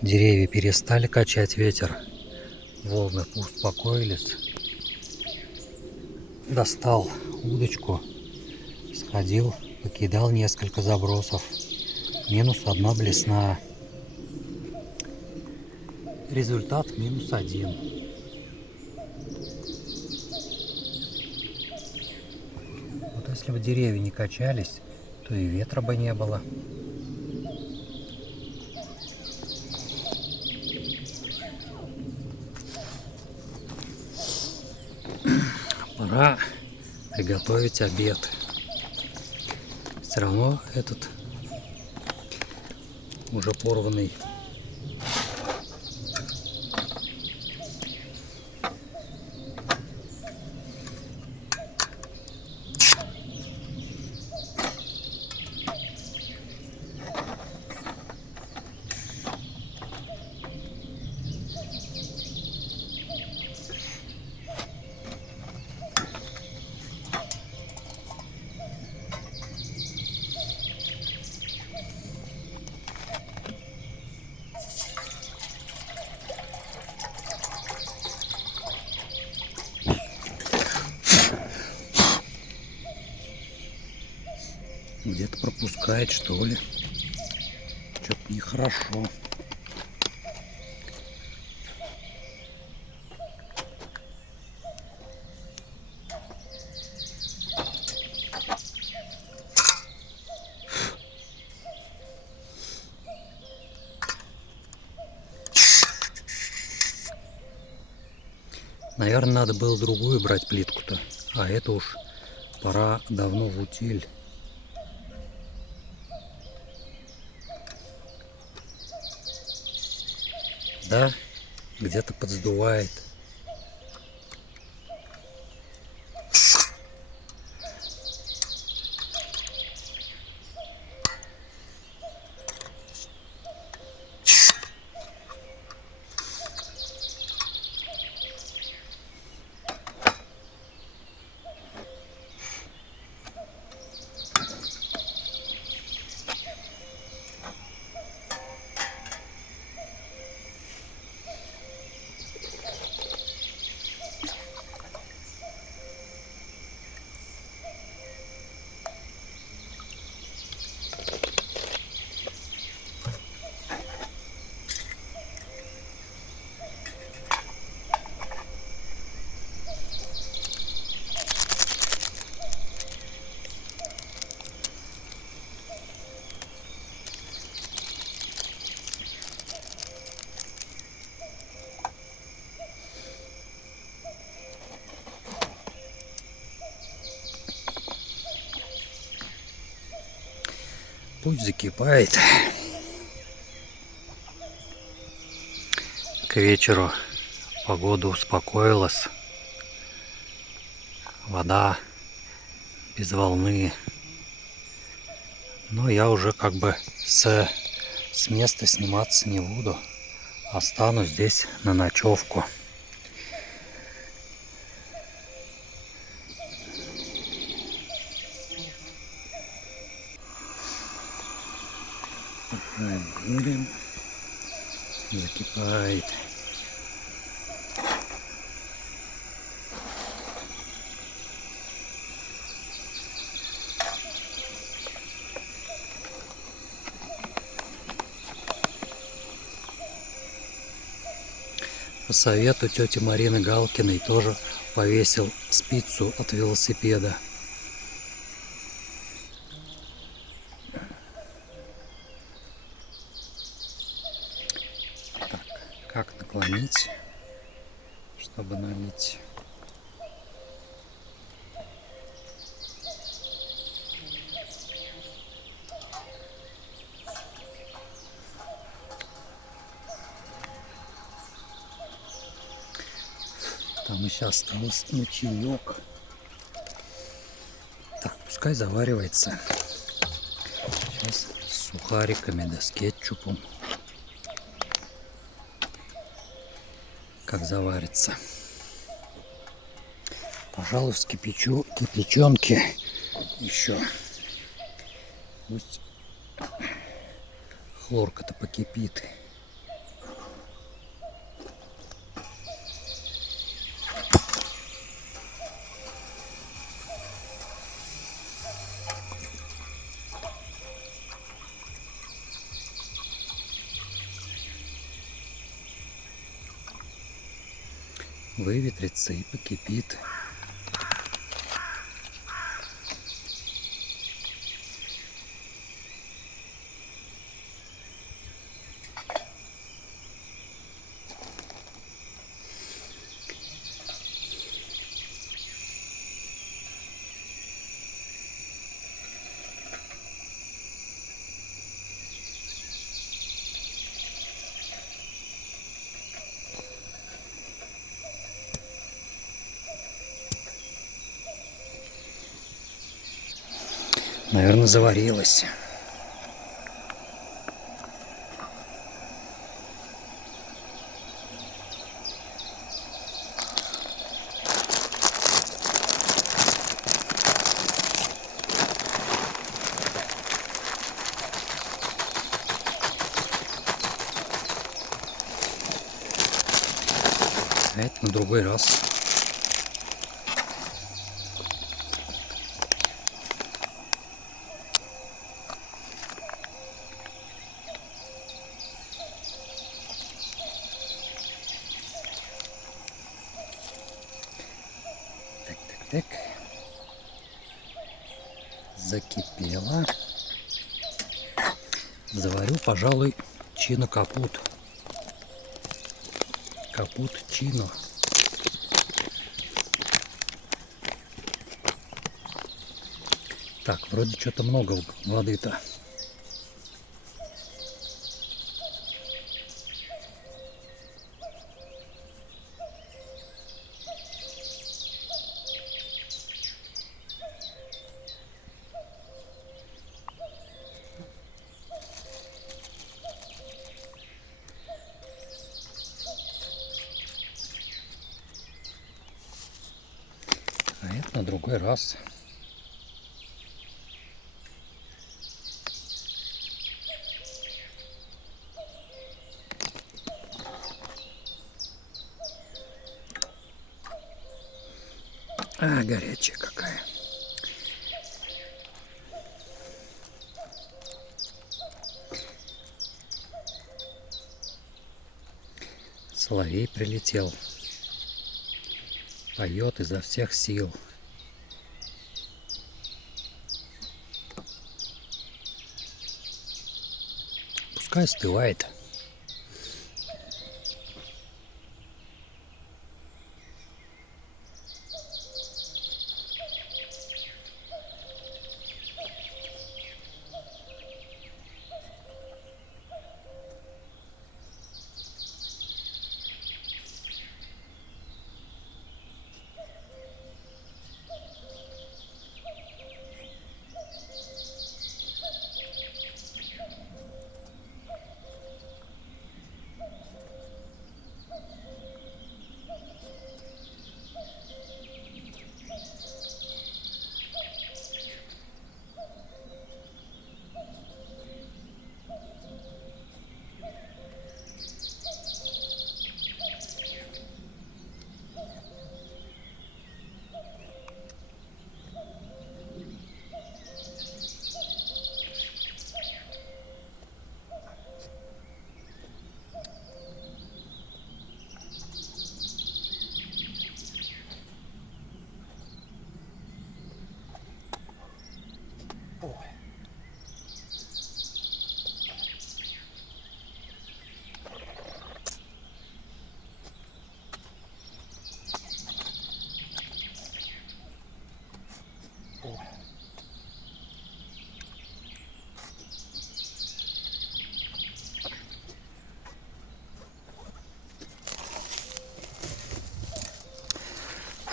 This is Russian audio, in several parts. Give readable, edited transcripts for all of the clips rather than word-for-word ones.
Деревья перестали качать ветер. Волны успокоились. Достал удочку. Сходил, покидал несколько забросов. Минус одна блесна. Результат -1. Вот если бы деревья не качались, то и ветра бы не было. Пора приготовить обед. Все равно этот уже порванный где-то пропускает, что ли. Что-то нехорошо. Наверное, надо было другую брать плитку-то. А это уж пора давно в утиль. Да, где-то подсдувает. Пусть закипает. К вечеру погода успокоилась. Вода без волны. Но я уже как бы с места сниматься не буду. Останусь здесь на ночевку. Проверим. Закипает. По совету тети Марины Галкиной тоже повесил спицу от велосипеда. Так, как наклонить, чтобы налить? Там еще осталось мучеек. Так, пускай заваривается. Сейчас с сухариками да с кетчупом. Как заварится. Пожалуй, вскипячу кипяченки еще. Пусть хлорка-то покипит. выветрится и покипит. Наверное, заварилась. А это на другой раз. Так. Закипело. Заварю, пожалуй, чино капут. Капут чино. Так, вроде что-то много воды-то. А это на другой раз. А, горячая какая. Соловей прилетел. Поет изо всех сил. Пускай остывает.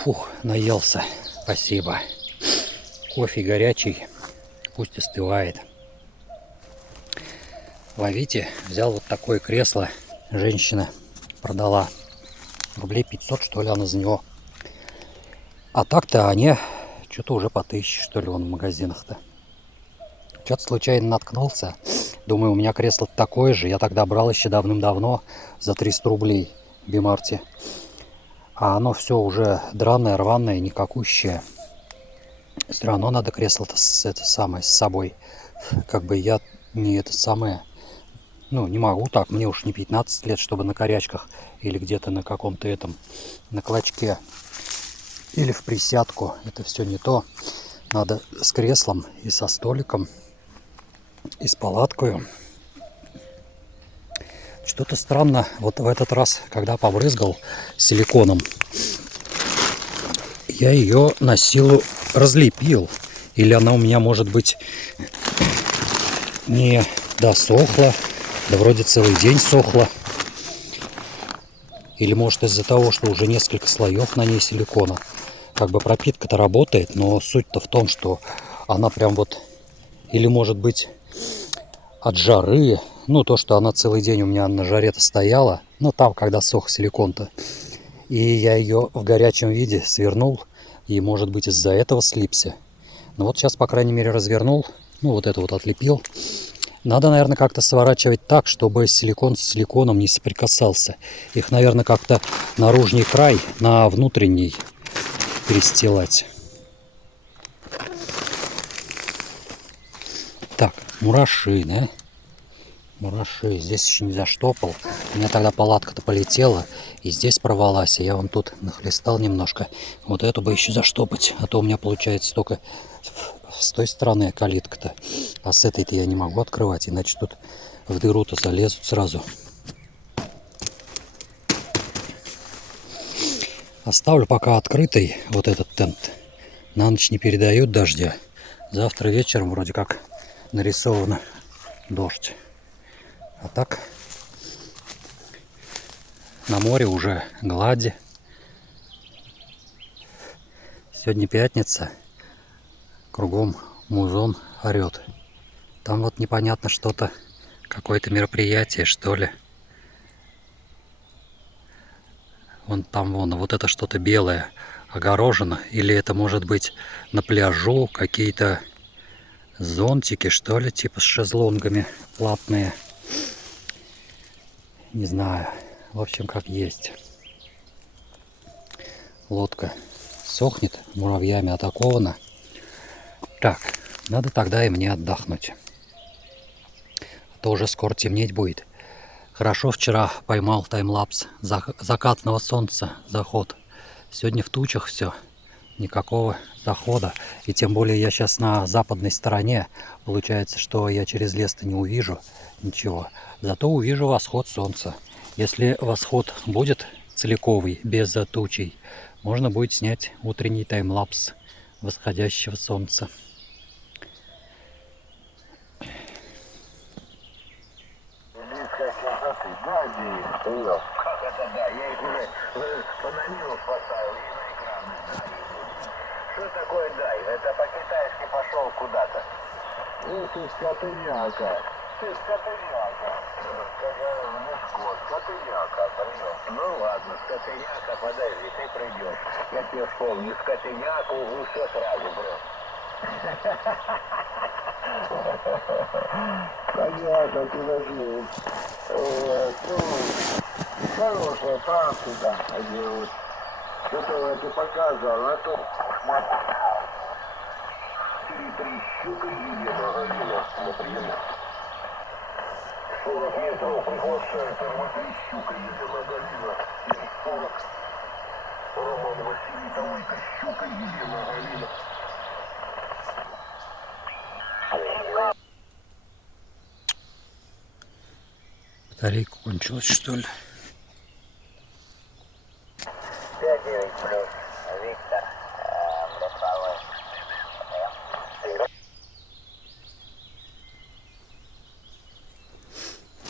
Фух, наелся. Спасибо. Кофе горячий. Пусть остывает. Ловите. Взял вот такое кресло. Женщина продала. Рублей 500, что ли, она за него. А так-то они что-то уже по 1000, что ли, вон в магазинах-то. Что-то случайно наткнулся. Думаю, у меня кресло такое же. Я тогда брал еще давным-давно за 300 рублей в Бимарте. А оно все уже драное, рваное, никакущее. Все равно надо кресло-то с собой. Как бы я не это самое Ну, не могу так, мне уж не 15 лет, чтобы на корячках или где-то на каком-то этом, на клочке или в присядку. Это все не то. Надо с креслом и со столиком, и с палаткой. Что-то странно, вот в этот раз, когда побрызгал силиконом, я ее на силу разлепил. Или она у меня, может быть, не досохла, да вроде целый день сохла. Или может из-за того, что уже несколько слоев на ней силикона. Как бы пропитка-то работает, но суть-то в том, что она прям вот... Или может быть от жары, ну то, что она целый день у меня на жаре-то стояла, ну там, когда сох силикон-то. И я ее в горячем виде свернул, и может быть из-за этого слипся. Но вот сейчас, по крайней мере, развернул, ну вот это вот отлепил. Надо, наверное, как-то сворачивать так, чтобы силикон с силиконом не соприкасался. Их, наверное, как-то наружный край на внутренний перестилать. Так, мураши, да? Мураши. Здесь еще не заштопал. У меня тогда палатка-то полетела, и здесь порвалась. И я вон тут нахлестал немножко. Вот эту бы еще заштопать. А то у меня получается только с той стороны калитка-то. А с этой-то я не могу открывать, иначе тут в дыру-то залезут сразу. Оставлю пока открытой вот этот тент. На ночь не передают дождя. Завтра вечером вроде как нарисовано дождь. А так на море уже глади. Сегодня пятница. Кругом музон орет. Там вот непонятно что-то, какое-то мероприятие, что ли. Вон там, вот это что-то белое огорожено. Или это может быть на пляжу какие-то зонтики, что ли, типа с шезлонгами платные. Не знаю. В общем, как есть. Лодка сохнет, муравьями атакована. Так, надо тогда и мне отдохнуть. А то уже скоро темнеть будет. Хорошо вчера поймал таймлапс закатного солнца, заход. Сегодня в тучах все, никакого захода. И тем более я сейчас на западной стороне. Получается, что я через лес-то не увижу ничего. Зато увижу восход солнца. Если восход будет целиковый, без тучей, можно будет снять утренний таймлапс восходящего солнца. Как это да? Я их уже фономинус поставил и на экраны. Что такое дай? Это по-китайски пошел куда-то. Ну ты скотыняка. Ты скотыняка. Скотыняка, понял? Ну ладно, скотыняка, подожди, ты придешь. Я тебе вспомню скотыняку, и все сразу, бро. Понятно, ты возьми. Хорошая практика, делают. Что-то ты показывал, а то три щука единого галина, например. 40 метров приглашает, а 3 щука единого галина и 40. Роман Василий, только щука единого галина. Батарейка кончилась, что ли? 5-9 плюс. Виктор. Бортовой.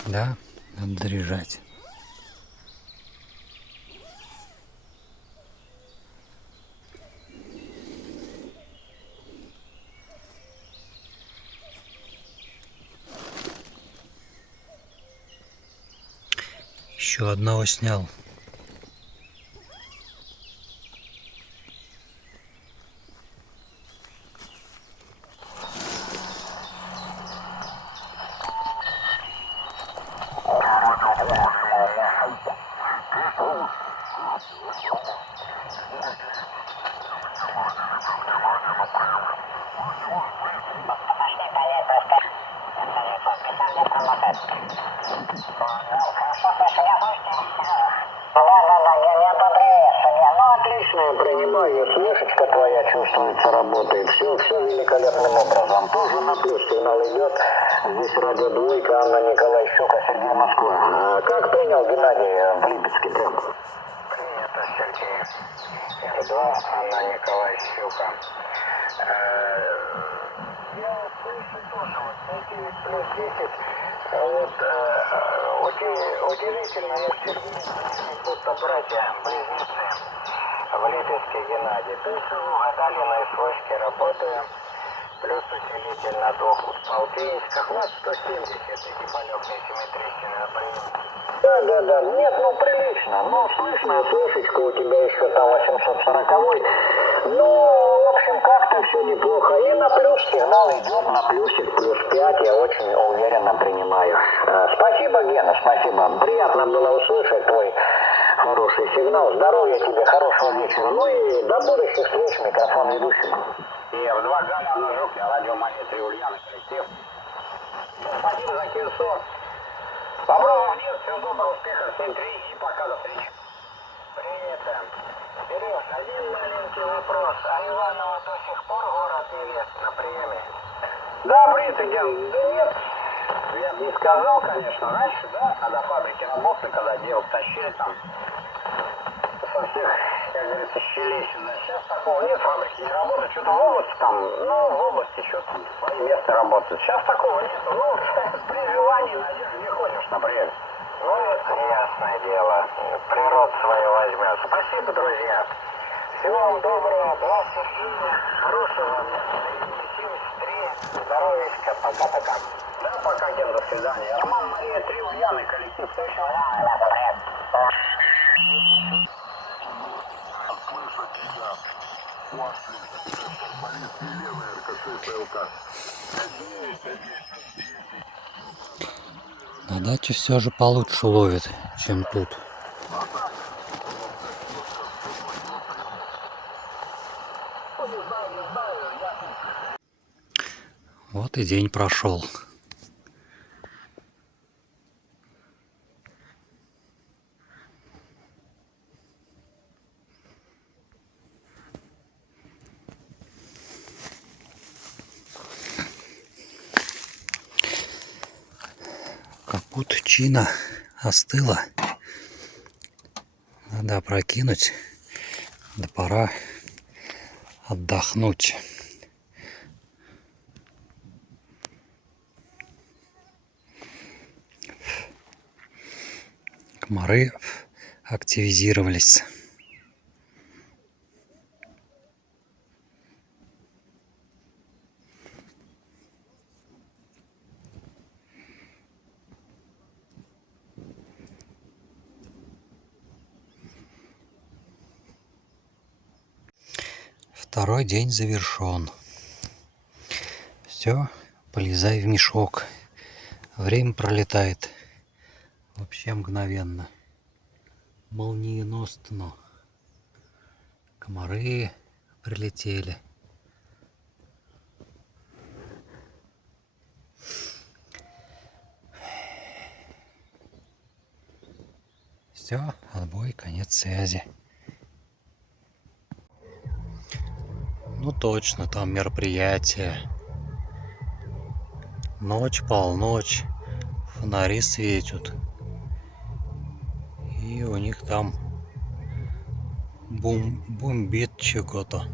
Да, надо заряжать. Еще одного снял. Да-да-да, не обогреешь, ну отлично, я принимаю, слышечка твоя чувствуется, работает, все великолепным образом, тоже на плюс сигнал идет, здесь радио двойка, Анна Николайчука, Сергей Москва. Как принял Геннадий в Липецке прям? Принято, Сергей. R2, Анна Николайчука. Я слышу тоже, вот эти плюс 10, вот очень удивительно, я Сергей, будто братья-близнецы в Липецке Геннадий. Дальше угадали на СВшке, работаем, плюс усилитель на двух полтинниках, у нас 170, эти полетные симметричные например. Да, нет, ну прилично, ну слышно, слышечка у тебя еще там 840-й, ну, в общем, как-то все неплохо, и на плюс сигнал идет, на плюсик, плюс 5, я очень уверенно принимаю. Спасибо, Гена, спасибо, приятно было услышать твой хороший сигнал, здоровья тебе, хорошего вечера, ну и до будущих встреч, микрофон ведущему. И в 2 Галя Ножок, я радиомагнитри Ульяна, коллектив. Спасибо за кирсо. Вопросов нет, всего доброго, успехов, 7-3 и пока, до встречи. Принято. Сереж, один маленький вопрос. А Иваново до сих пор город невест на приеме? Да, принято, Ген. Да нет, я бы не сказал, конечно. Раньше, да, когда фабрики работали, когда девок тащили там со всех, как говорится, щелей сюда. Сейчас такого нет, фабрики не работают. Что-то в области там, ну, в области что-то свои места работают. Сейчас такого нет. Ну, при желании найдешь, где хочешь, например. Ну, это ясное дело. Природа свою возьмет. Спасибо, друзья. Всего вам доброго. 2 Сергея. Хорошего вам настроения. 73. Здоровечка. Пока-пока. Да, пока, Ген, до свидания. Роман, Мария, 3 Ульяны, коллектив. Все еще? Да, привет. Слышать тебя. Полиции левая, РК-6 ЛК. На даче все же получше ловит, чем тут. Вот и день прошел. Капучино остыла. Надо опрокинуть. Да пора отдохнуть. Комары активизировались. Второй день завершен. Все, полезай в мешок. Время пролетает вообще мгновенно. Молниеносно. Комары прилетели. Все, отбой, конец связи. Ну точно, там мероприятие. Ночь, полночь. Фонари светят. И у них там бомбит чего-то.